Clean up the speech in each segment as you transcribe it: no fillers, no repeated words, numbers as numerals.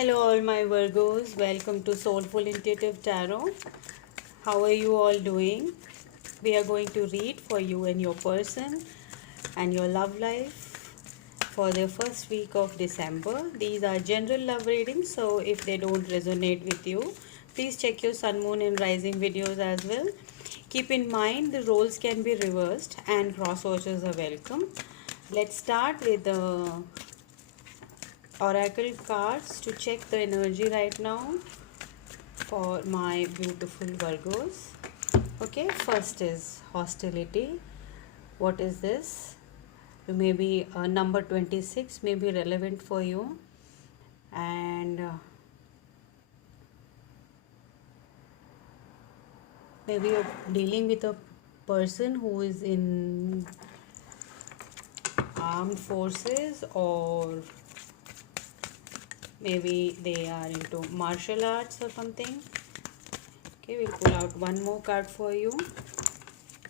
Hello, all my Virgos. Welcome to Soulful Intuitive Tarot. How are you all doing? We are going to read for you and your person and your love life for the first week of December. These are general love readings, so if they don't resonate with you, please check your sun, moon, and rising videos as well. Keep in mind the roles can be reversed and crossovers are welcome. Let's start with the oracle cards to check the energy right now for my beautiful Virgos. Okay, first is hostility. What is this? Maybe number 26 may be relevant for you, and maybe you're dealing with a person who is in armed forces, or maybe they are into martial arts or something. Okay, we'll pull out one more card for you.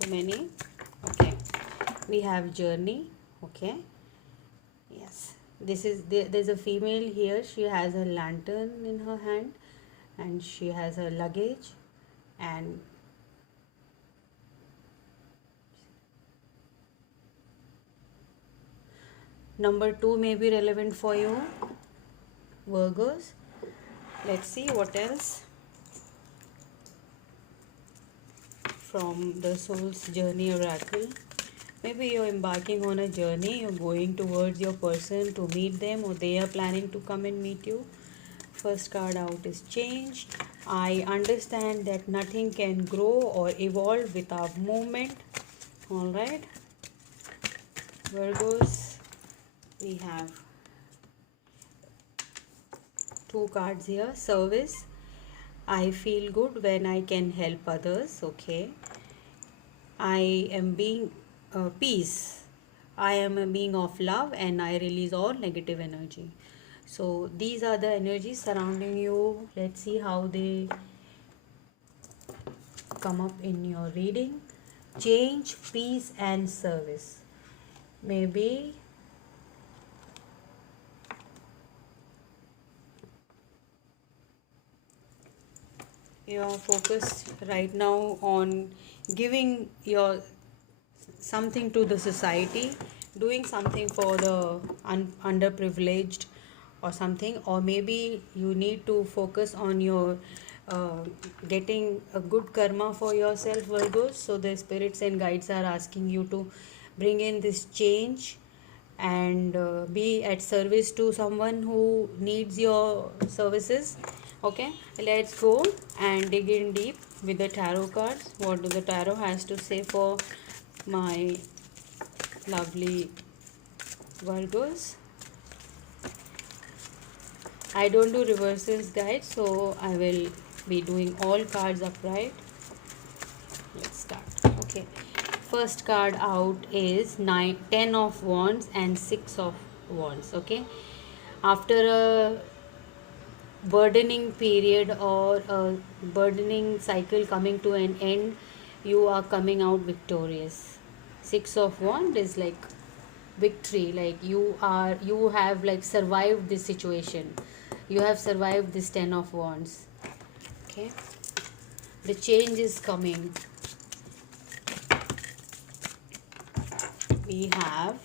Too many. Okay, we have journey. Okay, yes, this is there's a female here. She has a lantern in her hand and she has her luggage, and number 2 may be relevant for you, Virgos. Let's see what else from the Soul's Journey Oracle. Maybe you're embarking on a journey, you're going towards your person to meet them, or they are planning to come and meet you. First card out is change. I understand that nothing can grow or evolve without movement. All right, Virgos, we have two cards here. Service. I feel good when I can help others. Okay. I am being peace. I am a being of love and I release all negative energy. So these are the energies surrounding you. Let's see how they come up in your reading. Change, peace, and service. Maybe you are focused right now on giving your something to the society, doing something for the underprivileged or something, or maybe you need to focus on your uh, getting a good karma for yourself, Virgos. So the spirits and guides are asking you to bring in this change and be at service to someone who needs your services. Okay, let's go and dig in deep with the tarot cards. What do the tarot has to say for my lovely Virgos? I don't do reverses, guys, so I will be doing all cards upright. Let's start. Okay, first card out is 10 of wands and 6 of wands. Okay, after a burdening period or a burdening cycle coming to an end, you are coming out victorious. 6 of wands is like victory, like you have like survived this situation, you have survived this 10 of wands. Okay, the change is coming. We have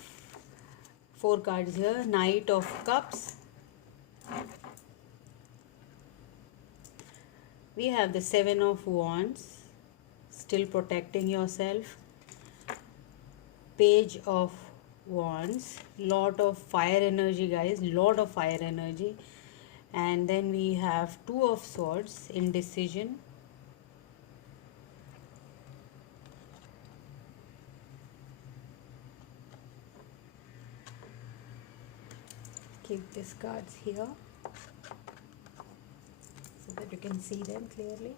4 cards here. Knight of Cups. We have the 7 of Wands, still protecting yourself. Page of Wands, lot of fire energy, guys, lot of fire energy. And then we have 2 of Swords, indecision. Keep these cards here so that you can see them clearly.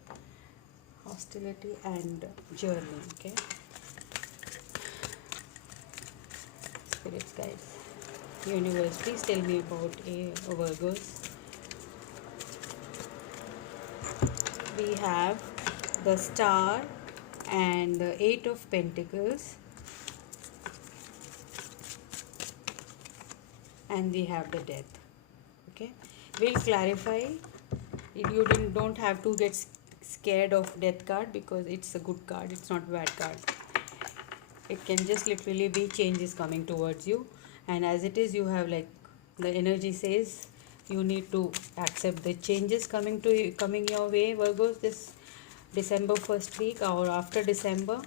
Hostility and journey. Okay, spirits, guides, universe, please tell me about a Virgos. We have the Star and the 8 of Pentacles, and we have the Death. Okay, we'll clarify. You don't have to get scared of death card because it's a good card, it's not a bad card. It can just literally be changes coming towards you, and as it is, you have like the energy says you need to accept the changes coming to you, coming your way, Virgos, this December first week or after December.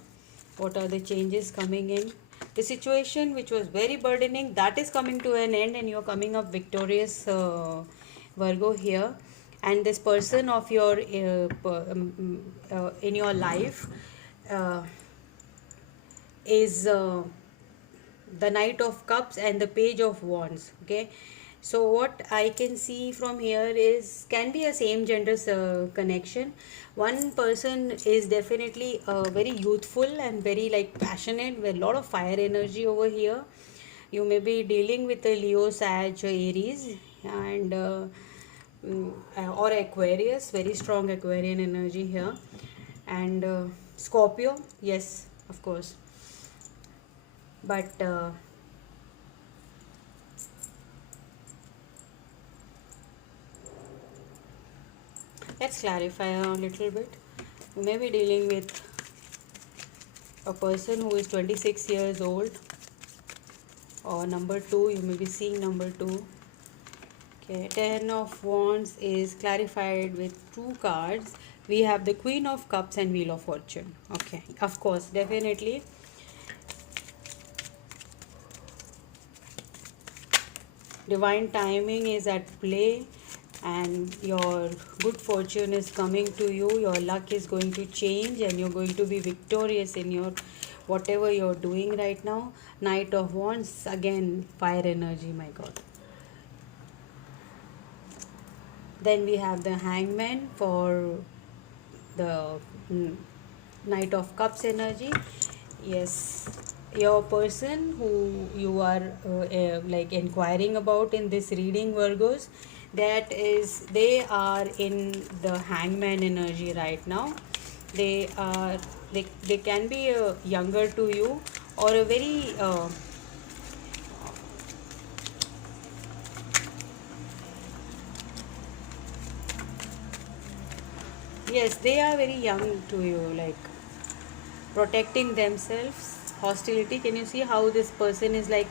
What are the changes coming in? The situation which was very burdening, that is coming to an end, and you're coming up victorious, Virgo here. And this person of your in your life uh, is the Knight of Cups and the Page of Wands. Okay, so what I can see from here is can be a same gender connection. One person is definitely very youthful and very like passionate with a lot of fire energy over here. You may be dealing with a Leo, Sag, or Aries, and or Aquarius, very strong Aquarian energy here, and Scorpio, yes, of course. But let's clarify a little bit. You may be dealing with a person who is 26 years old, or number 2, you may be seeing number 2. Okay, 10 of Wands is clarified with 2 cards. We have the Queen of Cups and Wheel of Fortune. Okay, of course, definitely. Divine timing is at play, and your good fortune is coming to you. Your luck is going to change, and you're going to be victorious in your whatever you're doing right now. Knight of Wands, again, fire energy, my God. Then we have the Hangman for the Knight of Cups energy. Yes, your person who you are like inquiring about in this reading, Virgos, that is, they are in the Hangman energy right now. They can be younger to you, or a very yes, they are very young to you, like protecting themselves. Hostility, can you see how this person is like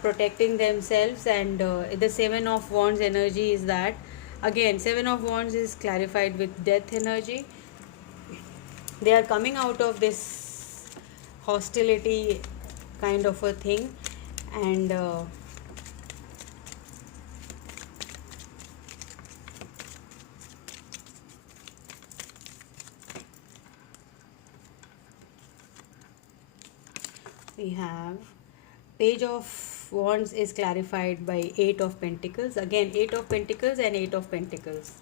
protecting themselves? And the 7 of Wands energy is that, again, 7 of Wands is clarified with death energy. They are coming out of this hostility kind of a thing, and we have Page of Wands is clarified by 8 of Pentacles. Again, 8 of Pentacles and 8 of Pentacles.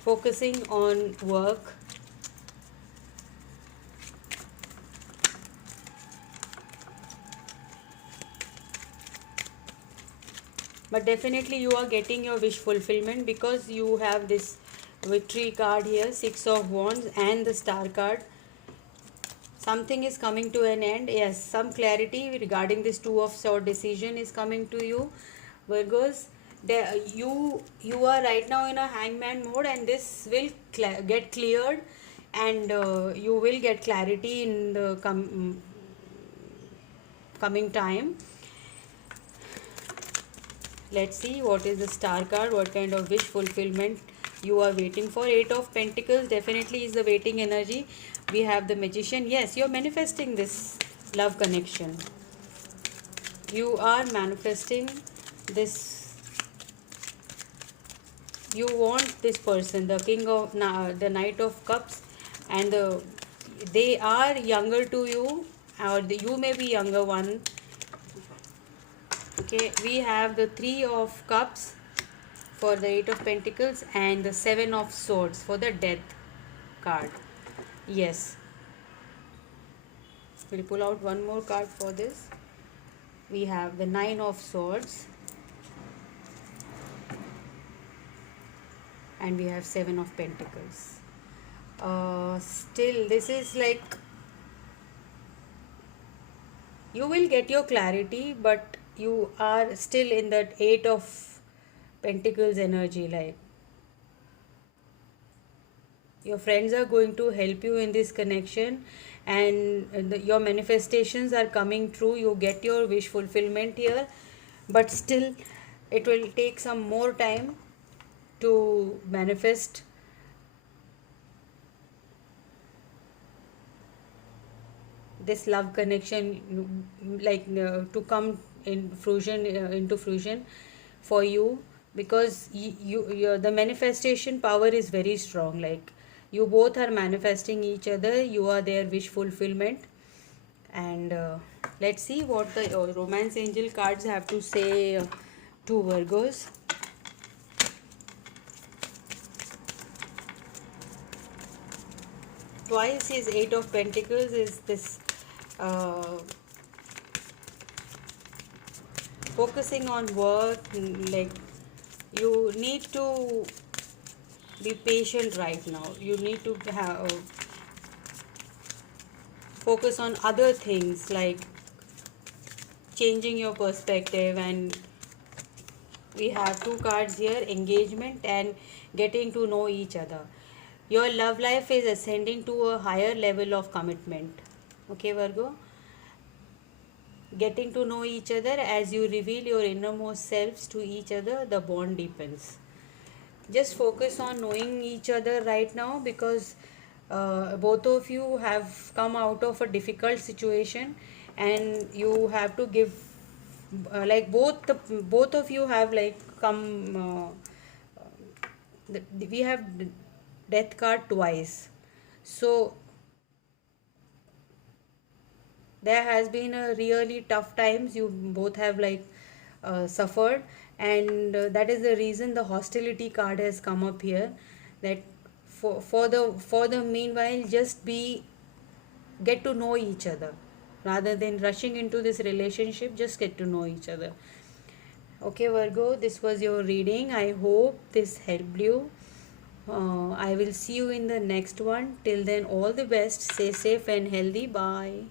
Focusing on work. But definitely you are getting your wish fulfillment because you have this victory card here, 6 of Wands, and the Star card. Something is coming to an end. Yes, some clarity regarding this 2 of Swords decision is coming to you, Virgos. You are right now in a hangman mode, and this will get cleared, and you will get clarity in the coming time. Let's see what is the Star card, what kind of wish fulfillment you are waiting for. 8 of Pentacles definitely is the waiting energy. We have the Magician. Yes, you're manifesting this love connection. You are manifesting this. You want this person, the King of the Knight of Cups, and they are younger to you, or you may be younger one. Okay, we have the 3 of Cups for the 8 of Pentacles and the 7 of Swords for the Death card. Yes, we'll pull out one more card for this. We have the 9 of Swords and we have 7 of Pentacles. Still, this is like you will get your clarity, but you are still in that 8 of Pentacles energy, like your friends are going to help you in this connection, and your manifestations are coming true. You get your wish fulfillment here, but still it will take some more time to manifest this love connection, like to come in fruition, into fruition for you, because the manifestation power is very strong. Like you both are manifesting each other, you are their wish fulfillment. And let's see what the romance angel cards have to say to Virgos. Twice is Eight of Pentacles is this uh, focusing on work. Like you need to be patient right now. You need to have focus on other things, like changing your perspective. And we have two cards here, engagement and getting to know each other. Your love life is ascending to a higher level of commitment. Okay, Virgo, getting to know each other. As you reveal your innermost selves to each other, the bond deepens. Just focus on knowing each other right now, because both of you have come out of a difficult situation, and you have to give like both of you have like come we have death card twice. So there has been a really tough times, you both have like suffered, and that is the reason the hostility card has come up here. That for the meanwhile, just be get to know each other rather than rushing into this relationship. Just get to know each other. Okay, Virgo, this was your reading. I hope this helped you. I will see you in the next one. Till then, all the best. Stay safe and healthy. Bye.